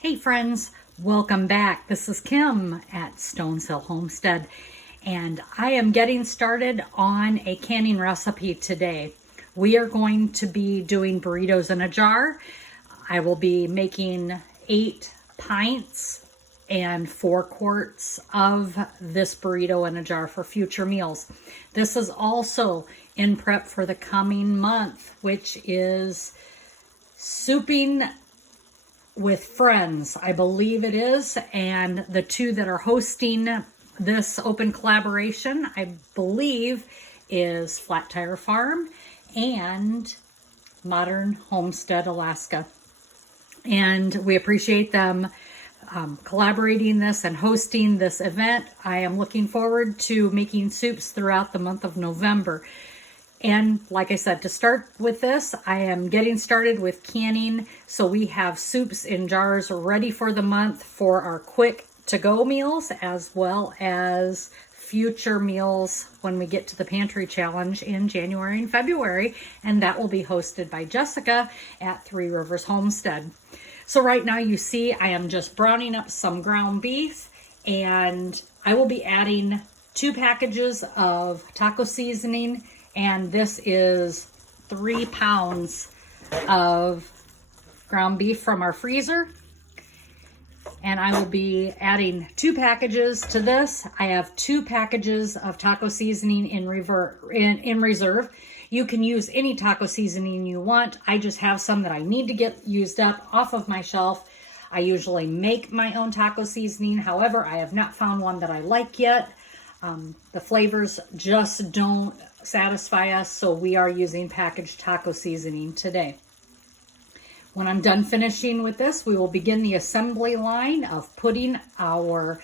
Hey friends, welcome back. This is Kim at Stones Hill Homestead, and I am getting started on a canning recipe today. We are going to be doing burritos in a jar. I will be making 8 pints and 4 quarts of this burrito in a jar for future meals. This is also in prep for the coming month, which is souping with friends, I believe it is, and the two that are hosting this open collaboration, I believe, is Flat Tire Farm and Modern Homestead Alaska. And we appreciate them collaborating this and hosting this event. I am looking forward to making soups throughout the month of November. And like I said, to start with this, I am getting started with canning. So we have soups in jars ready for the month for our quick to-go meals, as well as future meals when we get to the pantry challenge in January and February. And that will be hosted by Jessica at Three Rivers Homestead. So right now you see I am just browning up some ground beef, and I will be adding 2 packages of taco seasoning. And this is 3 pounds of ground beef from our freezer. And I will be adding 2 packages to this. I have 2 packages of taco seasoning in reserve. You can use any taco seasoning you want. I just have some that I need to get used up off of my shelf. I usually make my own taco seasoning. However, I have not found one that I like yet. The flavors just don't satisfy us, so we are using packaged taco seasoning today. When I'm done finishing with this, we will begin the assembly line of putting our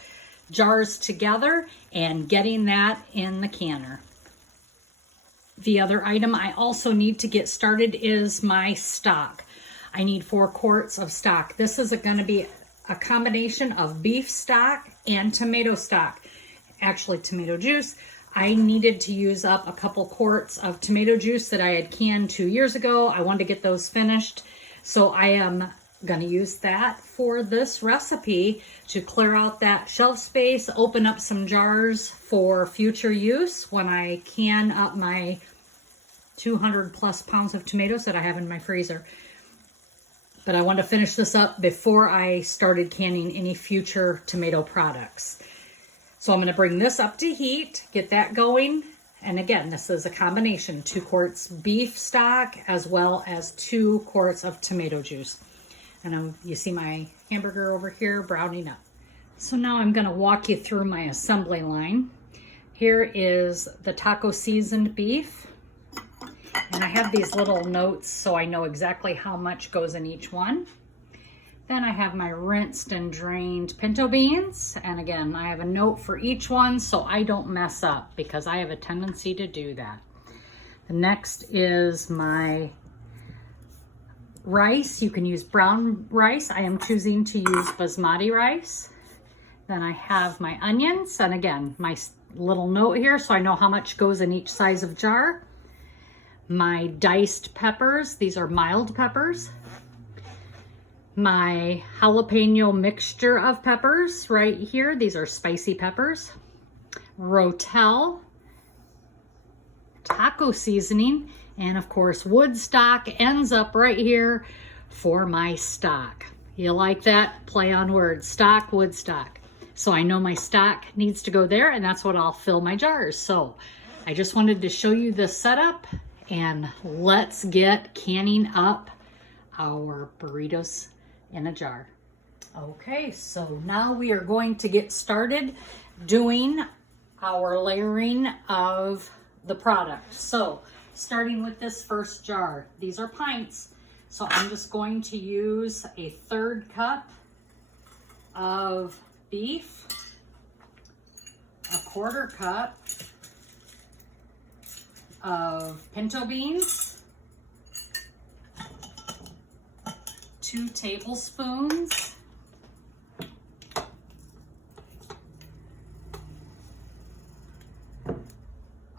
jars together and getting that in the canner. The other item I also need to get started is my stock. I need 4 quarts of stock. This is going to be a combination of beef stock and tomato stock. Actually, tomato juice. I needed to use up a couple quarts of tomato juice that I had canned 2 years ago. I wanted to get those finished. So I am going to use that for this recipe to clear out that shelf space, open up some jars for future use when I can up my 200 plus pounds of tomatoes that I have in my freezer. But I want to finish this up before I started canning any future tomato products. So I'm going to bring this up to heat, get that going. And again, this is a combination, 2 quarts beef stock as well as 2 quarts of tomato juice. And you see my hamburger over here browning up. So now I'm going to walk you through my assembly line. Here is the taco seasoned beef. And I have these little notes so I know exactly how much goes in each one. Then I have my rinsed and drained pinto beans. And again, I have a note for each one so I don't mess up, because I have a tendency to do that. The next is my rice. You can use brown rice. I am choosing to use basmati rice. Then I have my onions. And again, my little note here so I know how much goes in each size of jar. My diced peppers. These are mild peppers. My jalapeno mixture of peppers right here. These are spicy peppers. Rotel taco seasoning. And of course, wood stock ends up right here for my stock. You like that? Play on words. Stock, wood stock. So I know my stock needs to go there, and that's what I'll fill my jars. So I just wanted to show you this setup, and let's get canning up our burritos in a jar. Okay, so now we are going to get started doing our layering of the product. So starting with this first jar, these are pints. So I'm just going to use a 1/3 cup of beef, a 1/4 cup of pinto beans, 2 tablespoons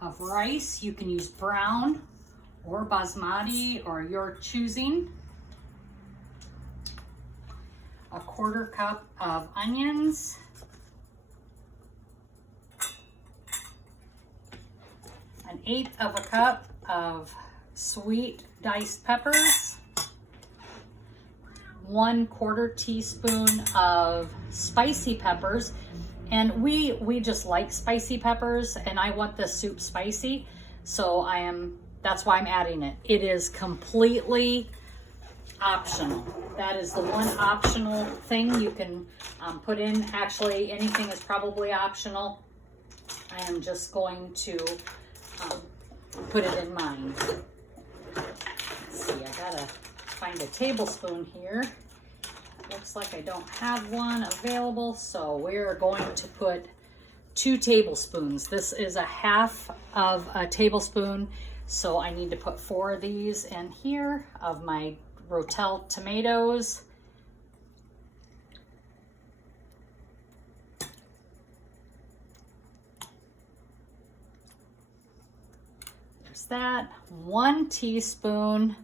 of rice. You can use brown or basmati or your choosing. a 1/4 cup of onions, an 1/8 of a cup of sweet diced peppers, 1/4 teaspoon of spicy peppers. And we just like spicy peppers, and I want this soup spicy, so that's why I'm adding it. It is completely optional. That is the one optional thing you can put in. Actually, anything is probably optional. I am just going to put it in mine. Let's see, I gotta find a tablespoon here. Looks like I don't have one available, so we're going to put 2 tablespoons. This is a 1/2 of a tablespoon, so I need to put 4 of these in here of my Rotel tomatoes. There's that. 1 teaspoon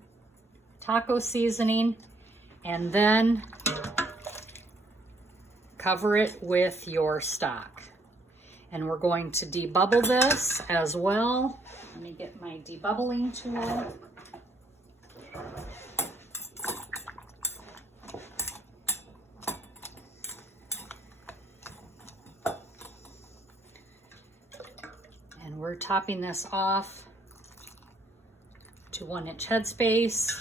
taco seasoning, and then cover it with your stock. And we're going to debubble this as well. Let me get my debubbling tool. And we're topping this off to 1-inch headspace.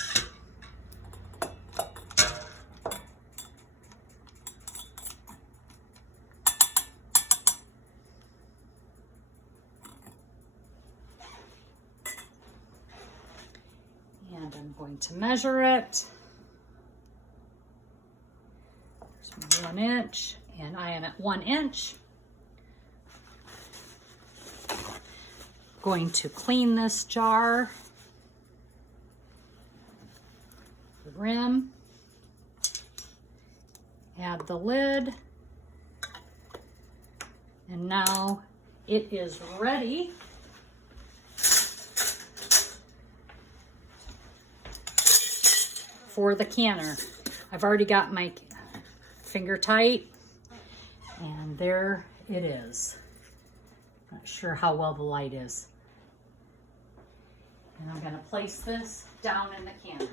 And I'm going to measure it. There's 1 inch, and I am at 1 inch. Going to clean this jar, the rim, add the lid, and now it is ready for the canner. I've already got my finger tight, and there it is. Not sure how well the light is. And I'm going to place this down in the canner.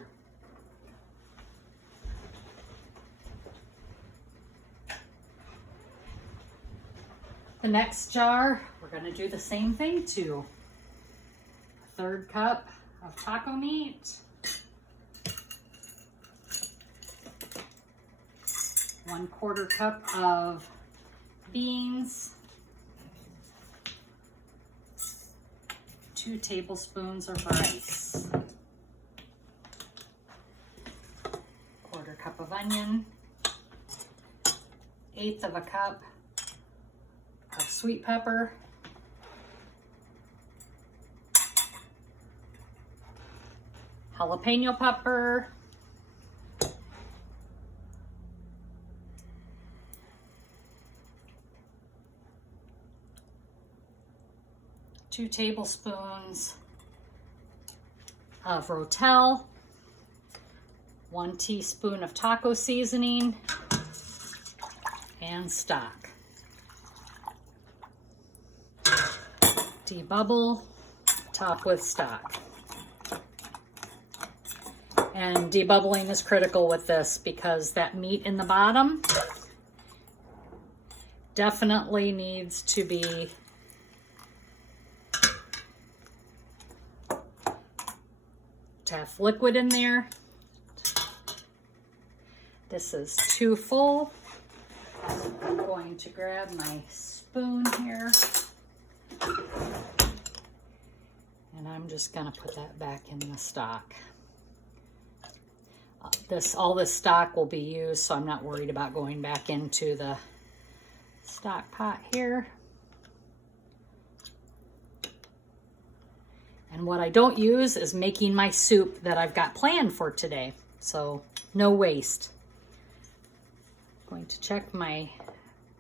The next jar, we're going to do the same thing to. 1/3 cup of taco meat, 1/4 cup of beans, 2 tablespoons of rice, 1/4 cup of onion, 1/8 of a cup of sweet pepper, jalapeno pepper, two tablespoons of Rotel, 1 teaspoon of taco seasoning, and stock. Debubble, top with stock. And debubbling is critical with this because that meat in the bottom definitely needs to be have liquid in there. This is too full. I'm going to grab my spoon here, and I'm just going to put that back in the stock. All this stock will be used, so I'm not worried about going back into the stock pot here. And what I don't use is making my soup that I've got planned for today. So no waste. I'm going to check my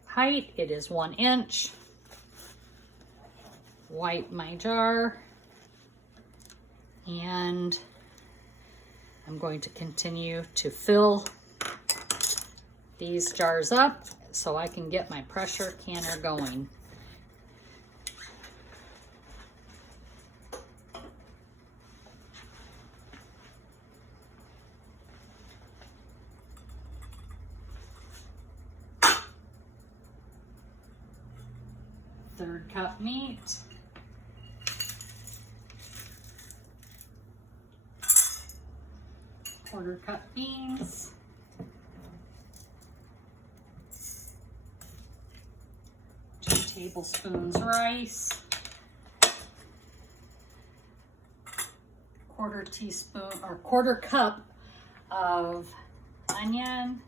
height. It is 1 inch. Wipe my jar. And I'm going to continue to fill these jars up so I can get my pressure canner going. Third cup meat. Quarter cup beans. Two tablespoons rice. Quarter teaspoon or quarter cup of onion.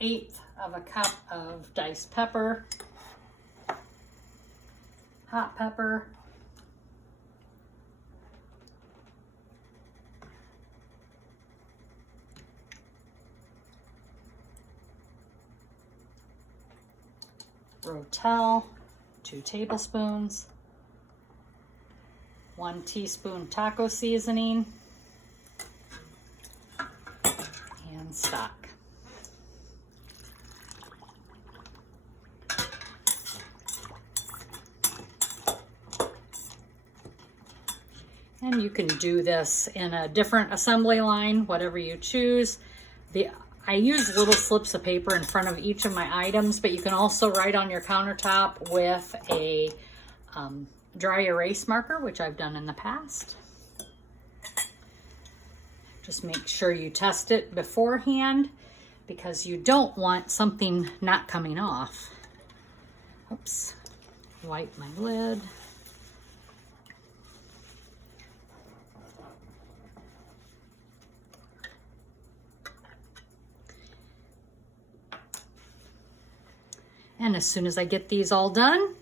1/8 of a cup of diced pepper, hot pepper, Rotel, 2 tablespoons, 1 teaspoon taco seasoning, and stock. And you can do this in a different assembly line, whatever you choose. I use little slips of paper in front of each of my items, but you can also write on your countertop with a dry erase marker, which I've done in the past. Just make sure you test it beforehand because you don't want something not coming off. Oops, wipe my lid. And as soon as I get these all done,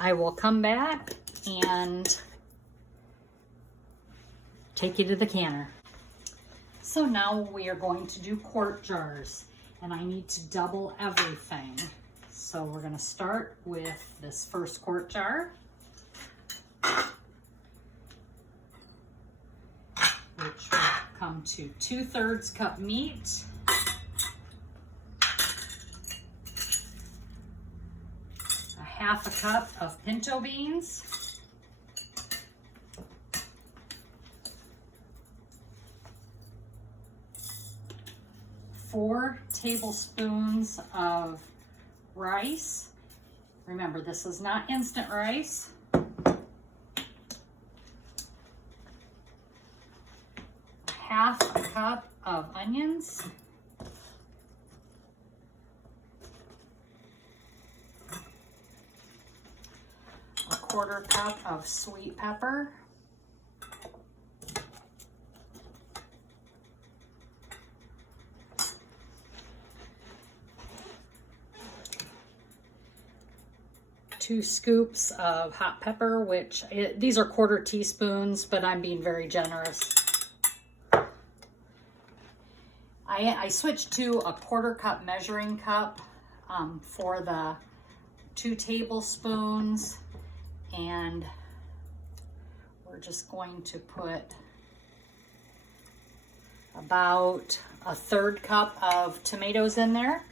I will come back and take you to the canner. So now we are going to do quart jars, and I need to double everything. So we're going to start with this first quart jar, which will come to 2/3 cup meat, half a cup of pinto beans, 4 tablespoons of rice. Remember, this is not instant rice. Half a cup of onions. A 1/4 cup of sweet pepper. Two scoops of hot pepper, which these are 1/4 teaspoons, but I'm being very generous. I switched to a 1/4 cup measuring cup for the 2 tablespoons, and we're just going to put about a 1/3 cup of tomatoes in there.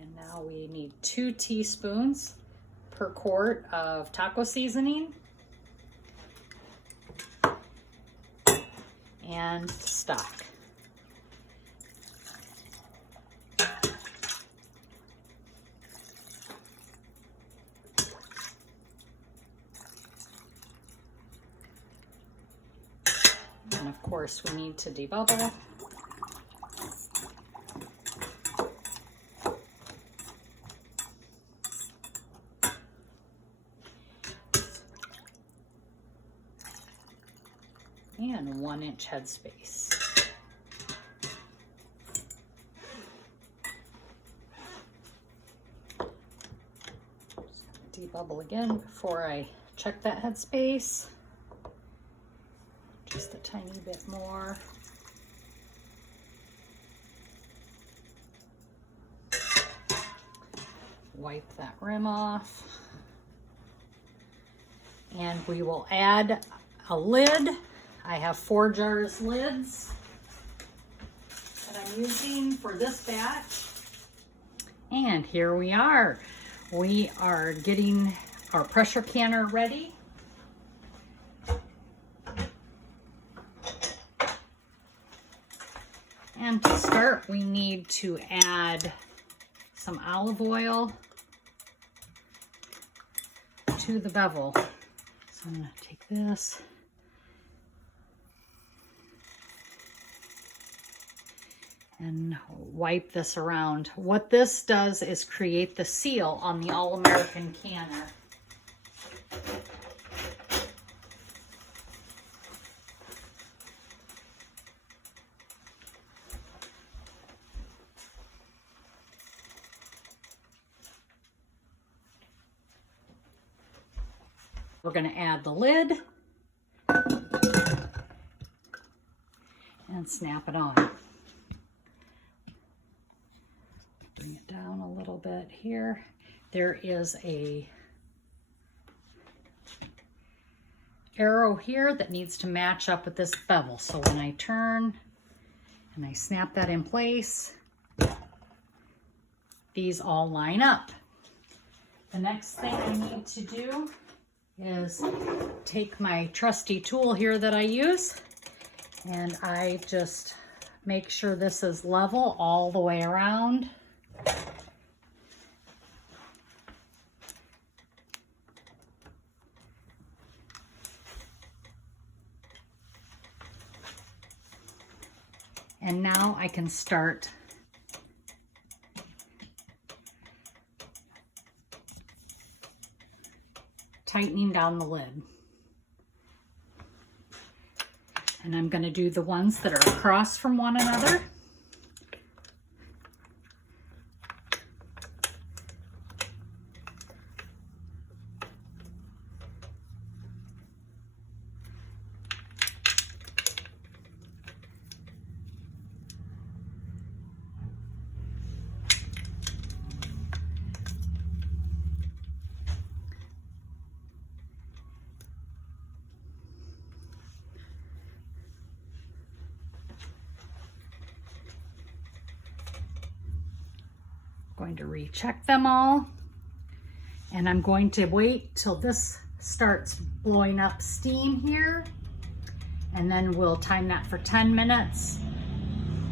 And now we need 2 teaspoons per quart of taco seasoning and stock. And of course we need to debubble. And 1-inch headspace. Debubble again before I check that headspace. Just a tiny bit more. Wipe that rim off. And we will add a lid. I have 4 jars lids that I'm using for this batch. And here we are. We are getting our pressure canner ready. And to start, we need to add some olive oil to the bevel. So I'm going to take this and wipe this around. What this does is create the seal on the All-American canner. We're going to add the lid and snap it on. Bring it down a little bit here. There is a arrow here that needs to match up with this bevel. So when I turn and I snap that in place, these all line up. The next thing I need to do is take my trusty tool here that I use, and I just make sure this is level all the way around. And now I can start tightening down the lid. And I'm going to do the ones that are across from one another. Going to recheck them all, and I'm going to wait till this starts blowing up steam here, and then we'll time that for 10 minutes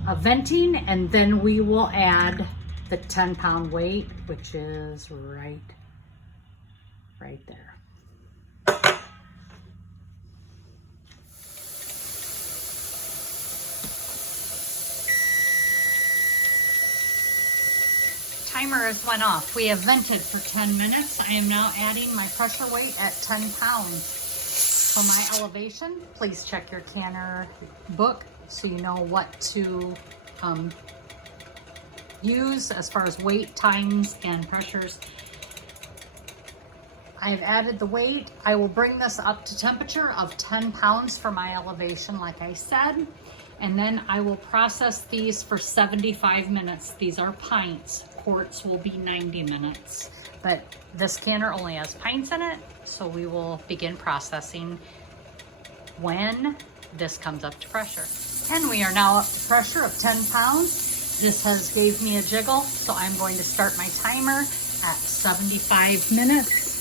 of venting, and then we will add the 10-pound weight, which is right there. Timer has went off. We have vented for 10 minutes. I am now adding my pressure weight at 10 pounds. For my elevation, please check your canner book so you know what to use as far as weight, times, and pressures. I've added the weight. I will bring this up to temperature of 10 pounds for my elevation, like I said. And then I will process these for 75 minutes. These are pints. Quarts will be 90 minutes. But this canner only has pints in it, so we will begin processing when this comes up to pressure. And we are now up to pressure of 10 pounds. This has gave me a jiggle, so I'm going to start my timer at 75 minutes.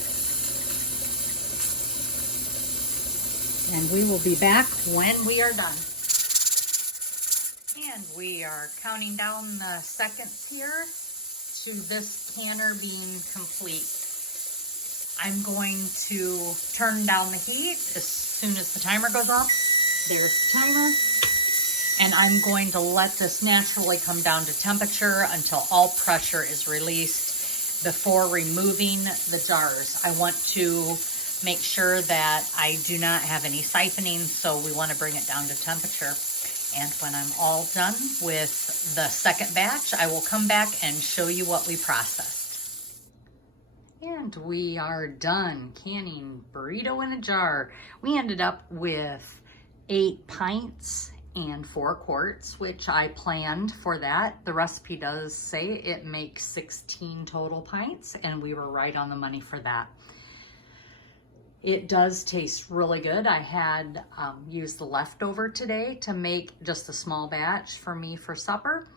And we will be back when we are done. And we are counting down the seconds here to this canner being complete. I'm going to turn down the heat as soon as the timer goes off. There's the timer. And I'm going to let this naturally come down to temperature until all pressure is released before removing the jars. I want to make sure that I do not have any siphoning, so we want to bring it down to temperature. And when I'm all done with the second batch, I will come back and show you what we processed. And we are done canning burrito in a jar. We ended up with 8 pints and 4 quarts, which I planned for that. The recipe does say it makes 16 total pints, and we were right on the money for that. It does taste really good. I had used the leftover today to make just a small batch for me for supper,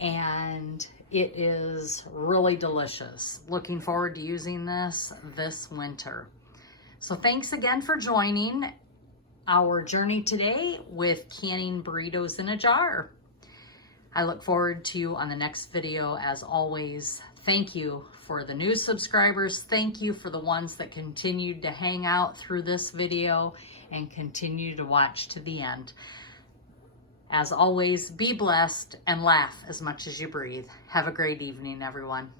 and it is really delicious. Looking forward to using this winter. So thanks again for joining our journey today with canning burritos in a jar. I look forward to you on the next video. As always, thank you for the new subscribers. Thank you for the ones that continued to hang out through this video and continue to watch to the end. As always, be blessed and laugh as much as you breathe. Have a great evening, everyone.